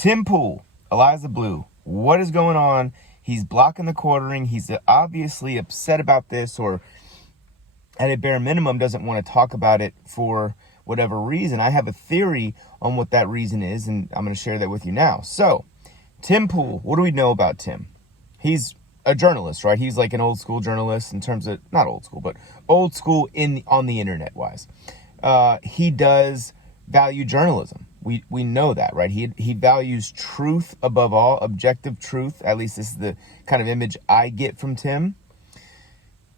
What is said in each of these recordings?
Tim Pool, Eliza Bleu, what is going on? He's blocking the quartering. He's obviously upset about this, or at a bare minimum doesn't want to talk about it for whatever reason. I have a theory on what that reason is, and I'm going to share that with you now. So, Tim Pool, what do we know about Tim? He's a journalist, right? He's like an old school journalist in terms of, not old school, but old school on the internet wise. He does value journalism. We know that, right? He values truth above all, objective truth. At least this is the kind of image I get from Tim.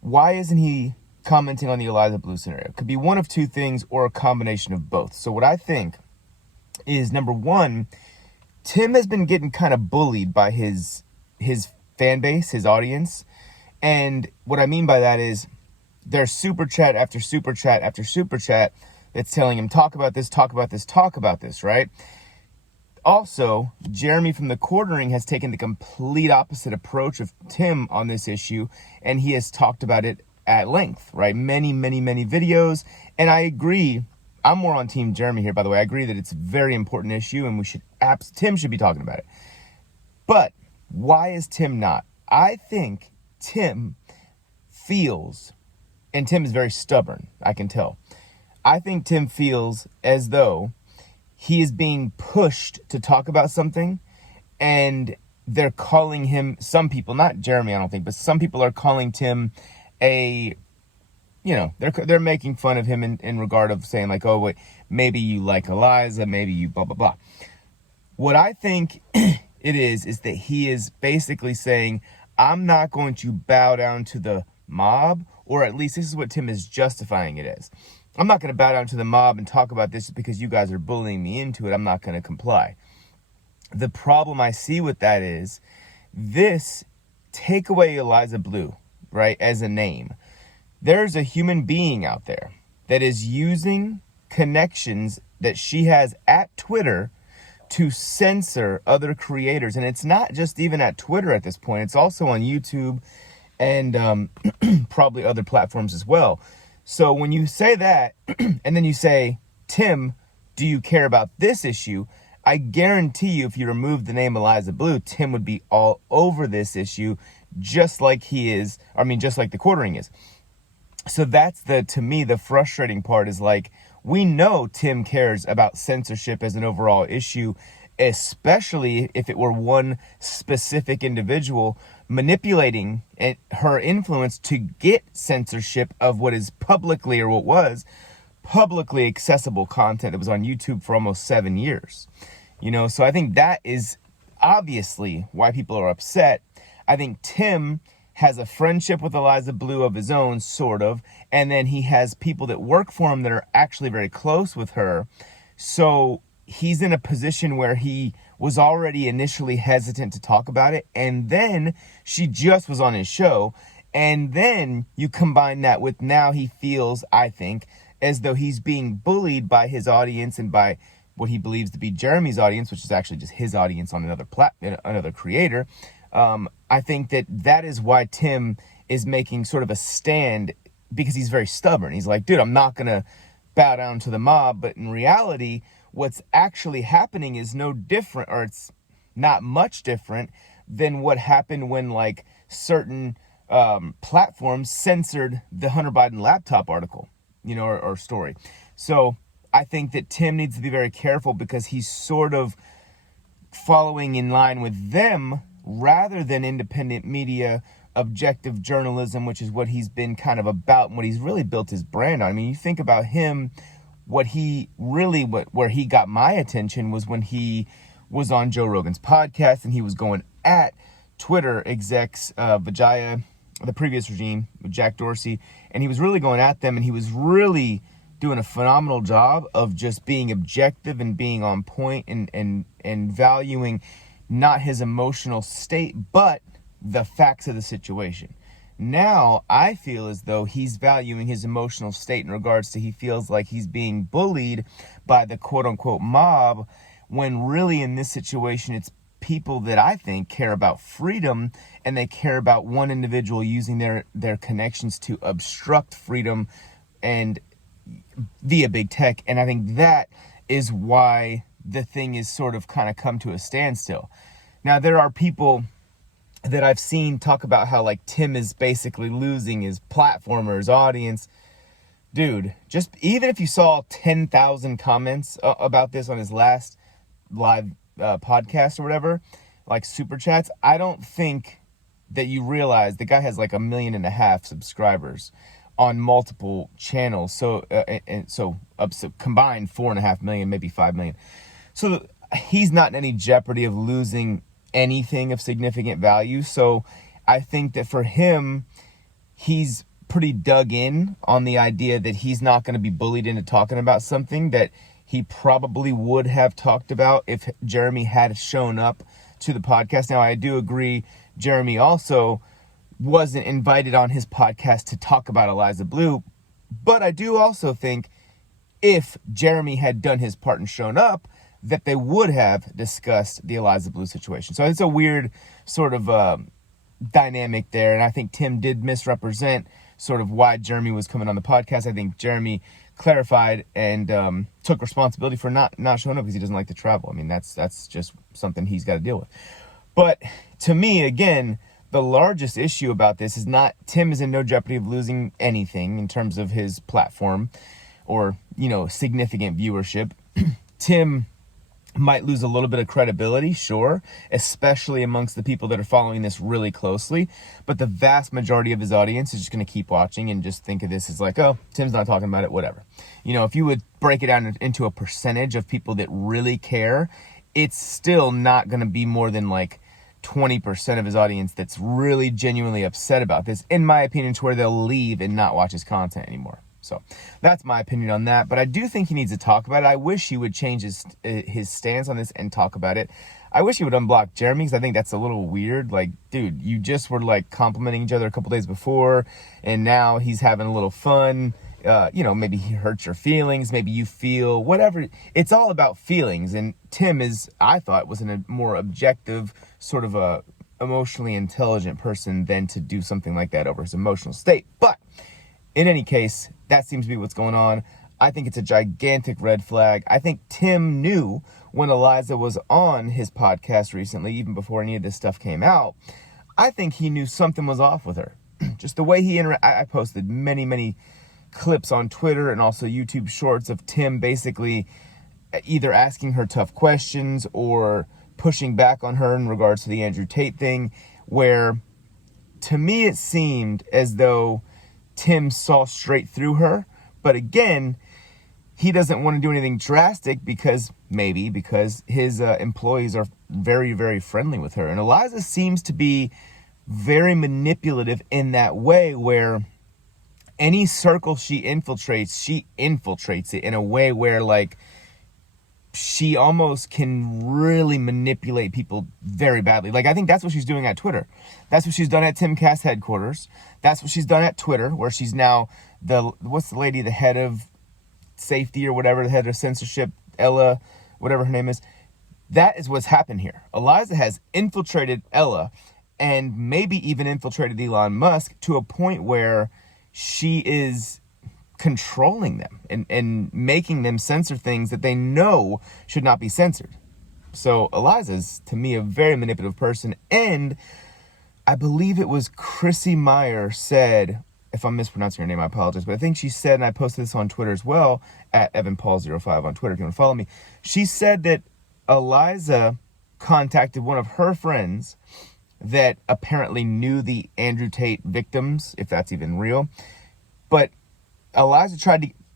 Why isn't he commenting on the Eliza Bleu scenario? It could be one of two things or a combination of both. So what I think is, number one, Tim has been getting kind of bullied by his fan base, his audience. And what I mean by that is there's super chat after super chat after super chat that's telling him, talk about this, talk about this, talk about this, right? Also, Jeremy from the Quartering has taken the complete opposite approach of Tim on this issue, and he has talked about it at length, right? Many videos. And I agree, I'm more on Team Jeremy here, by the way. I agree that it's a very important issue and Tim should be talking about it. But why is Tim not? I think Tim feels, and Tim is very stubborn, I can tell. I think Tim feels as though he is being pushed to talk about something, and they're calling him, some people, not Jeremy, I don't think, but some people are calling Tim they're making fun of him in regard of saying like, oh, wait, maybe you like Eliza, maybe you blah, blah, blah. What I think it is that he is basically saying, I'm not going to bow down to the mob, or at least this is what Tim is justifying it as. I'm not going to bow down to the mob and talk about this because you guys are bullying me into it. I'm not going to comply. The problem I see with that is this, take away Eliza Bleu, right, as a name. There's a human being out there that is using connections that she has at Twitter to censor other creators. And it's not just even at Twitter at this point. It's also on YouTube and probably other platforms as well. So when you say that, and then you say, Tim, do you care about this issue? I guarantee you, if you remove the name Eliza Bleu, Tim would be all over this issue, just like just like the Quartering is. So that's to me, the frustrating part is like, we know Tim cares about censorship as an overall issue, especially if it were one specific individual manipulating her influence to get censorship of what is publicly, or what was publicly accessible content that was on YouTube for almost 7 years. So I think that is obviously why people are upset. I think Tim has a friendship with Eliza Bleu of his own, sort of, and then he has people that work for him that are actually very close with her. So he's in a position where he was already initially hesitant to talk about it, and then she just was on his show, and then you combine that with now he feels, I think, as though he's being bullied by his audience and by what he believes to be Jeremy's audience, which is actually just his audience on another creator. I think that is why Tim is making sort of a stand, because he's very stubborn. He's like, dude, I'm not going to bow down to the mob. But in reality, what's actually happening is no different, or it's not much different than what happened when like certain platforms censored the Hunter Biden laptop article, or story. So I think that Tim needs to be very careful, because he's sort of following in line with them rather than independent media, objective journalism, which is what he's been kind of about and what he's really built his brand on. I mean, you think about him, where he got my attention was when he was on Joe Rogan's podcast, and he was going at Twitter execs, Vijaya, the previous regime with Jack Dorsey, and he was really going at them, and he was really doing a phenomenal job of just being objective and being on point and valuing not his emotional state, but the facts of the situation. Now, I feel as though he's valuing his emotional state in regards to he feels like he's being bullied by the quote-unquote mob, when really in this situation, it's people that I think care about freedom, and they care about one individual using their connections to obstruct freedom and via big tech. And I think that is why the thing is sort of kind of come to a standstill. Now, there are people that I've seen talk about how like Tim is basically losing his platform or his audience. Dude, just even if you saw 10,000 comments about this on his last live podcast or whatever, like super chats, I don't think that you realize the guy has like 1.5 million subscribers on multiple channels. So combined 4.5 million, maybe 5 million. So he's not in any jeopardy of losing anything of significant value. So I think that for him, he's pretty dug in on the idea that he's not going to be bullied into talking about something that he probably would have talked about if Jeremy had shown up to the podcast. Now, I do agree Jeremy also wasn't invited on his podcast to talk about Eliza Bleu, but I do also think if Jeremy had done his part and shown up, that they would have discussed the Eliza Bleu situation. So it's a weird sort of dynamic there, and I think Tim did misrepresent sort of why Jeremy was coming on the podcast. I think Jeremy clarified and took responsibility for not showing up because he doesn't like to travel. I mean, that's just something he's got to deal with. But to me, again, the largest issue about this is not Tim is in no jeopardy of losing anything in terms of his platform or, significant viewership. Tim might lose a little bit of credibility, sure, especially amongst the people that are following this really closely. But the vast majority of his audience is just going to keep watching and just think of this as like, oh, Tim's not talking about it, whatever. If you would break it down into a percentage of people that really care, it's still not going to be more than like 20% of his audience that's really genuinely upset about this, in my opinion, to where they'll leave and not watch his content anymore. So that's my opinion on that. But I do think he needs to talk about it. I wish he would change his stance on this and talk about it. I wish he would unblock Jeremy because I think that's a little weird. Like, dude, you just were like complimenting each other a couple days before, and now he's having a little fun. Maybe he hurts your feelings. Maybe you feel whatever. It's all about feelings. And Tim I thought, was a more objective, sort of a emotionally intelligent person than to do something like that over his emotional state. But in any case, that seems to be what's going on. I think it's a gigantic red flag. I think Tim knew when Eliza was on his podcast recently, even before any of this stuff came out. I think he knew something was off with her. Just the way he I posted many, many clips on Twitter and also YouTube shorts of Tim basically either asking her tough questions or pushing back on her in regards to the Andrew Tate thing, where to me it seemed as though Tim saw straight through her. But again, he doesn't want to do anything drastic because his employees are very, very friendly with her. And Eliza seems to be very manipulative in that way, where any circle she infiltrates it in a way where like she almost can really manipulate people very badly. Like, I think that's what she's doing at Twitter. That's what she's done at TimCast headquarters. That's what she's done at Twitter, where she's now the head of safety or whatever, the head of censorship, Ella, whatever her name is. That is what's happened here. Eliza has infiltrated Ella and maybe even infiltrated Elon Musk to a point where she is controlling them and making them censor things that they know should not be censored. So Eliza's, to me, a very manipulative person. And I believe it was Chrissy Meyer said, if I'm mispronouncing her name, I apologize, but I think she said, and I posted this on Twitter as well, at EvanPaul05 on Twitter if you want to follow me. She said that Eliza contacted one of her friends that apparently knew the Andrew Tate victims, if that's even real. But Eliza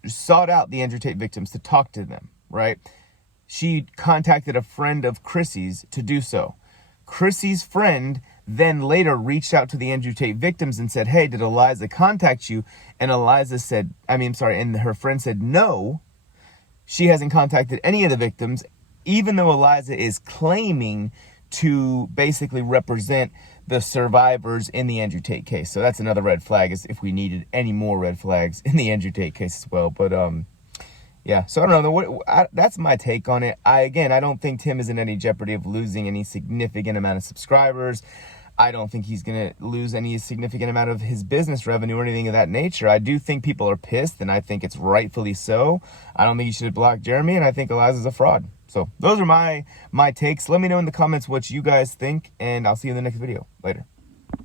sought out the Andrew Tate victims to talk to them, right? She contacted a friend of Chrissy's to do so. Chrissy's friend then later reached out to the Andrew Tate victims and said, hey, did Eliza contact you? And and her friend said, no, she hasn't contacted any of the victims, even though Eliza is claiming to basically represent the survivors in the Andrew Tate case. So that's another red flag, as if we needed any more red flags in the Andrew Tate case as well. But yeah, so I don't know. That's my take on it. I don't think Tim is in any jeopardy of losing any significant amount of subscribers. I don't think he's going to lose any significant amount of his business revenue or anything of that nature. I do think people are pissed, and I think it's rightfully so. I don't think you should block Jeremy, and I think Eliza's a fraud. So those are my takes. Let me know in the comments what you guys think, and I'll see you in the next video. Later.